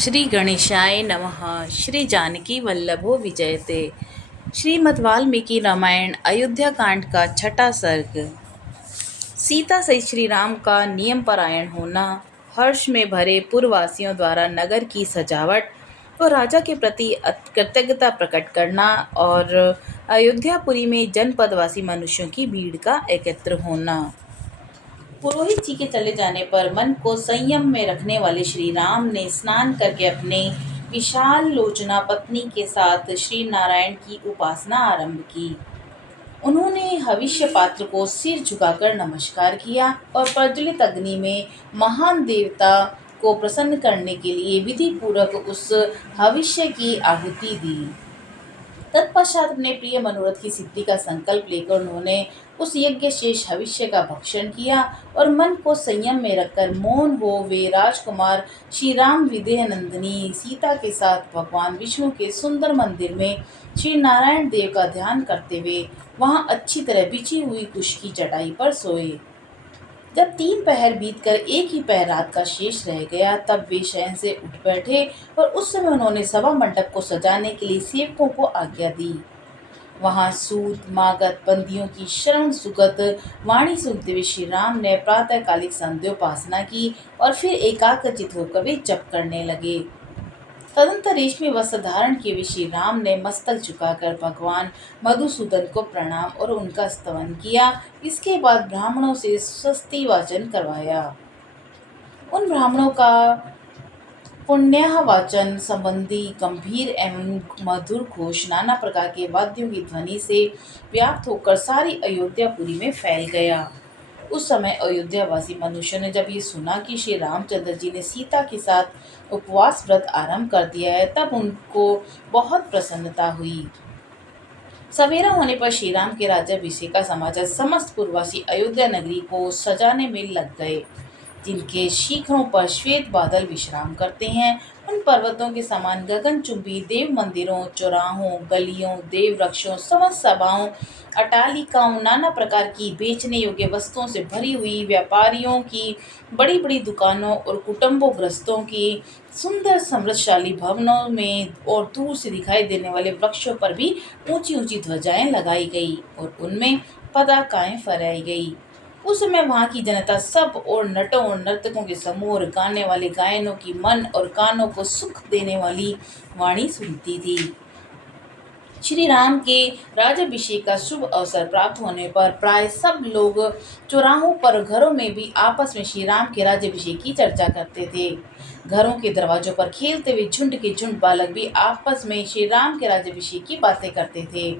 श्री गणेशाय नमः। श्री जानकी वल्लभो विजयते। श्रीमद् वाल्मीकि रामायण अयोध्या कांड का छठा सर्ग। सीता सहित श्री राम का नियम परायण होना, हर्ष में भरे पुरवासियों द्वारा नगर की सजावट और राजा के प्रति कृतज्ञता प्रकट करना और अयोध्यापुरी में जनपदवासी मनुष्यों की भीड़ का एकत्र होना। पुरोहित जी के चले जाने पर मन को संयम में रखने वाले श्री राम ने स्नान करके अपने विशाल लोचना पत्नी के साथ श्री नारायण की उपासना आरंभ की। उन्होंने हविष्य पात्र को सिर झुकाकर नमस्कार किया और प्रज्वलित अग्नि में महान देवता को प्रसन्न करने के लिए विधि पूर्वक उस हविष्य की आहुति दी। तत्पश्चात अपने प्रिय मनोरथ की सिद्धि का संकल्प लेकर उन्होंने उस यज्ञ शेष भविष्य का भक्षण किया और मन को संयम में रखकर मौन हो वे राजकुमार श्री राम विदेह नंदिनी सीता के साथ भगवान विष्णु के सुंदर मंदिर में श्री नारायण देव का ध्यान करते हुए वहां अच्छी तरह बिछी हुई कुश की चटाई पर सोए। जब 3 पहर बीतकर एक ही पहर रात का शेष रह गया तब वे शयन से उठ बैठे और उस समय उन्होंने सभा मंडप को सजाने के लिए सेवकों को आज्ञा दी। वहां सूत मागध बंदियों की श्रवण सुगत वाणी सुनते हुए श्री राम ने प्रातःकालिक संध्योपासना की और फिर एकाग्रचित होकर वे जप करने लगे। तदंतर रेशमी वस्त्र धारण किए हुए श्री राम ने मस्तक झुकाकर भगवान मधुसूदन को प्रणाम और उनका स्तवन किया। इसके बाद ब्राह्मणों से स्वस्ति वाचन करवाया। उन ब्राह्मणों का पुण्य वाचन संबंधी गंभीर एवं मधुर घोष नाना प्रकार के वाद्यों की ध्वनि से व्याप्त होकर सारी अयोध्यापुरी में फैल गया। उस समय अयोध्यावासी मनुष्यों ने जब ये सुना कि श्री रामचंद्र जी ने सीता के साथ उपवास व्रत आरंभ कर दिया है तब उनको बहुत प्रसन्नता हुई। सवेरा होने पर श्री राम के राज्याभिषेक का समाचार समस्त पूर्ववासी अयोध्या नगरी को सजाने में लग गए। जिनके शिखरों पर श्वेत बादल विश्राम करते हैं उन पर्वतों के समान गगनचुंबी देव मंदिरों चौराहों गलियों देव वृक्षों समस्त सभाओं अटालिकाओं नाना प्रकार की बेचने योग्य वस्तुओं से भरी हुई व्यापारियों की बड़ी बड़ी दुकानों और कुटुंबों ग्रस्तों की सुंदर समृद्धशाली भवनों में और दूर से दिखाई देने वाले वृक्षों पर भी ऊंची ऊंची ध्वजाएं लगाई गई और उनमें पताकाएं फहराई गई। उस समय वहां की जनता सब और नटों और नर्तकों के समूह और गाने वाले गायनों की मन और कानों को सुख देने वाली वाणी सुनती थी। श्री राम के राज्याभिषेक का शुभ अवसर प्राप्त होने पर प्राय सब लोग चौराहों पर घरों में भी आपस में श्री राम के राज्याभिषेक की चर्चा करते थे। घरों के दरवाजों पर खेलते हुए झुंड के झुंड बालक भी आपस में श्री राम के राज्याभिषेक की बातें करते थे।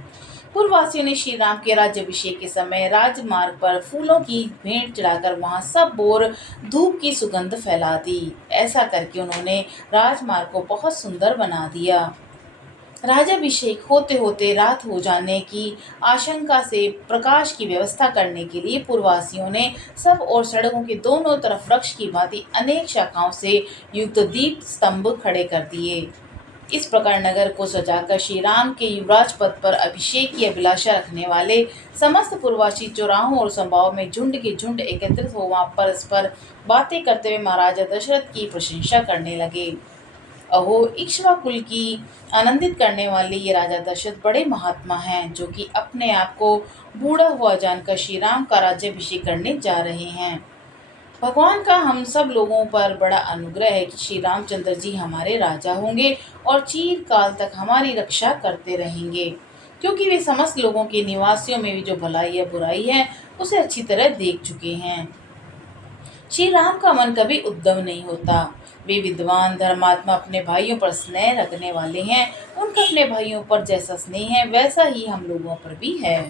पूर्ववासियों ने श्री राम के राज्याभिषेक के समय राजमार्ग पर फूलों की भेंट चढ़ाकर वहां सब ओर धूप की सुगंध फैला दी। ऐसा करके उन्होंने राजमार्ग को बहुत सुंदर बना दिया। राज्याभिषेक होते होते रात हो जाने की आशंका से प्रकाश की व्यवस्था करने के लिए पूर्ववासियों ने सब और सड़कों के दोनों तरफ वृक्ष की भांति अनेक शाखाओं से युक्त दीप स्तंभ खड़े कर दिए। इस प्रकार नगर को सजाकर श्री राम के युवराज पद पर अभिषेक की अभिलाषा रखने वाले समस्त पूर्ववासी चौराहों और सभाओं में झुंड के झुंड एकत्रित हो वहां परस्पर बातें करते हुए महाराजा दशरथ की प्रशंसा करने लगे। अहो इक्ष्वाकुल की आनंदित करने वाले ये राजा दशरथ बड़े महात्मा हैं जो कि अपने आप को बूढ़ा हुआ जानकर श्री राम का राज्याभिषेक करने जा रहे हैं। भगवान का हम सब लोगों पर बड़ा अनुग्रह है कि श्री रामचंद्र जी हमारे राजा होंगे और चिरकाल तक हमारी रक्षा करते रहेंगे, क्योंकि वे समस्त लोगों के निवासियों में भी जो भलाई या बुराई है उसे अच्छी तरह देख चुके हैं। श्री राम का मन कभी उद्दम नहीं होता। वे विद्वान धर्मात्मा अपने भाइयों पर स्नेह रखने वाले हैं। उनका अपने भाइयों पर जैसा स्नेह है वैसा ही हम लोगों पर भी है।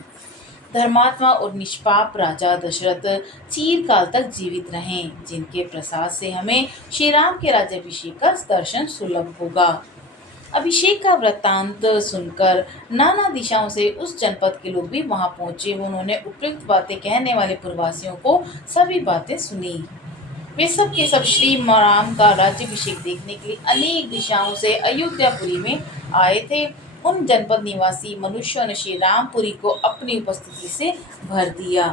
धर्मात्मा और निष्पाप राजा दशरथ चिरकाल तक जीवित रहें, जिनके प्रसाद से हमें श्री राम के राज्याभिषेक का दर्शन सुलभ होगा। अभिषेक का वृत्तांत सुनकर नाना दिशाओं से उस जनपद के लोग भी वहां पहुंचे। उन्होंने उपयुक्त बातें कहने वाले पूर्ववासियों को सभी बातें सुनी। वे सब के सब श्री राम का राज्याभिषेक देखने के लिए अनेक दिशाओं से अयोध्यापुरी में आए थे। उन जनपद निवासी मनुष्यों ने श्री रामपुरी को अपनी उपस्थिति से भर दिया।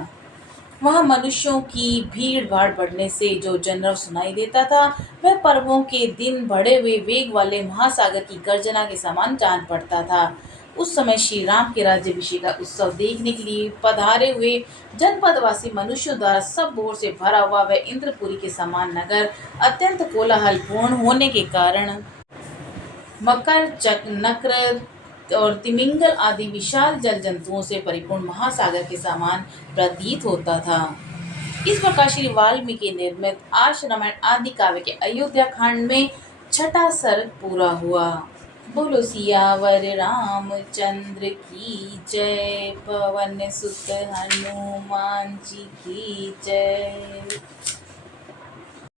वहाँ मनुष्यों की भीड़ भाड़ बढ़ने से जो जनरव सुनाई देता था, वह पर्वों के दिन बढ़े हुए वेग वाले महासागर की गर्जना के समान जान पड़ता था। उस समय श्री राम के राज्याभिषेक का उत्सव देखने के लिए पधारे हुए जनपदवासी मनुष्यों द्वारा सब ओर से भरा हुआ वह इंद्रपुरी के समान नगर अत्यंत कोलाहलपूर्ण होने के कारण मकर, नक्र और तिमिंगल आदि विशाल जल जंतुओं से परिपूर्ण महासागर के समान प्रतीत होता था। इस प्रकार श्री वाल्मीकि निर्मित आर्ष रामायण आदि काव्य के अयोध्या खंड में छठा सर्ग पूरा हुआ। बोलो सियावर रामचंद्र की जय, पवन सुत हनुमान जी की जय।